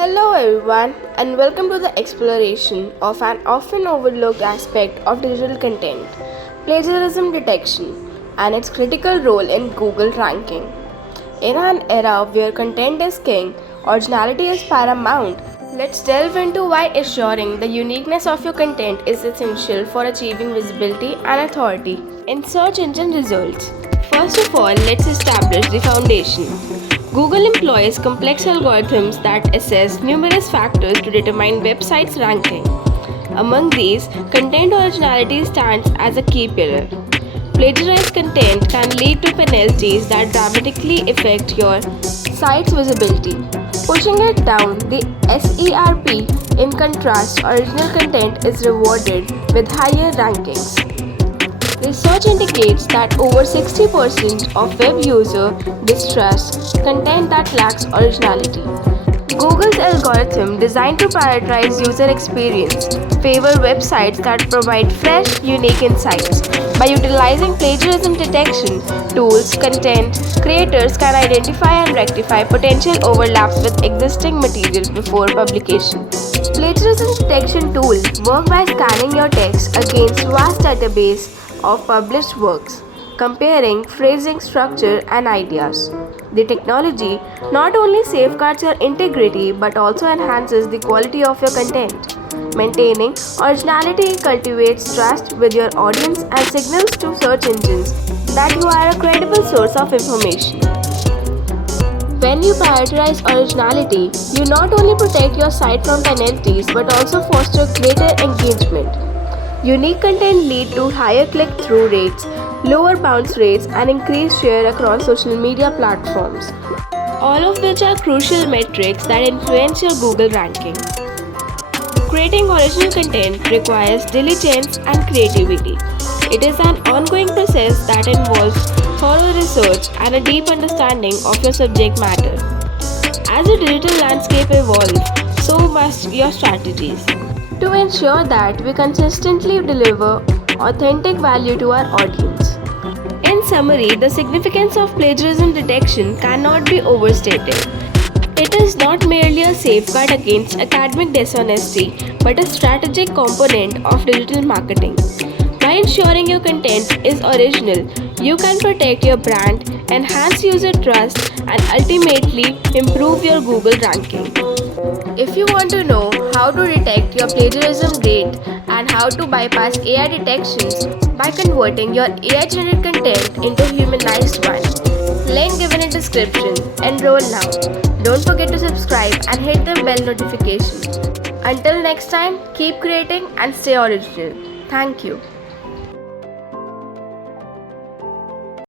Hello, everyone, and welcome to the exploration of an often overlooked aspect of digital content plagiarism detection and its critical role in Google ranking. In an era where content is king, originality is paramount. Let's delve into why assuring the uniqueness of your content is essential for achieving visibility and authority in search engine results. First of all, let's establish the foundation. Google employs complex algorithms that assess numerous factors to determine websites' ranking. Among these, content originality stands as a key pillar. Plagiarized content can lead to penalties that dramatically affect your site's visibility, pushing it down the SERP. In contrast, original content is rewarded with higher rankings. Research indicates that over 60% of web users distrust content that lacks originality. Google's algorithm, designed to prioritize user experience, favor websites that provide fresh, unique insights. By utilizing plagiarism detection tools, content creators can identify and rectify potential overlaps with existing material before publication. Plagiarism detection tools work by scanning your text against vast database of published works, comparing phrasing, structure, and ideas. The technology not only safeguards your integrity but also enhances the quality of your content. Maintaining originality cultivates trust with your audience and signals to search engines that you are a credible source of information. When you prioritize originality, you not only protect your site from penalties but also foster greater engagement. Unique content lead to higher click-through rates, lower bounce rates, and increased share across social media platforms, all of which are crucial metrics that influence your Google ranking. Creating original content requires diligence and creativity. It is an ongoing process that involves thorough research and a deep understanding of your subject matter. As the digital landscape evolves, so must your strategies to ensure that we consistently deliver authentic value to our audience. In summary, the significance of plagiarism detection cannot be overstated. It is not merely a safeguard against academic dishonesty, but a strategic component of digital marketing. By ensuring your content is original, you can protect your brand, enhance user trust, and ultimately improve your Google ranking. If you want to know how to detect your plagiarism rate and how to bypass AI detections by converting your AI generated content into humanized one, link given in description. Enroll now. Don't forget to subscribe and hit the bell notification. Until next time, keep creating and stay original. Thank you.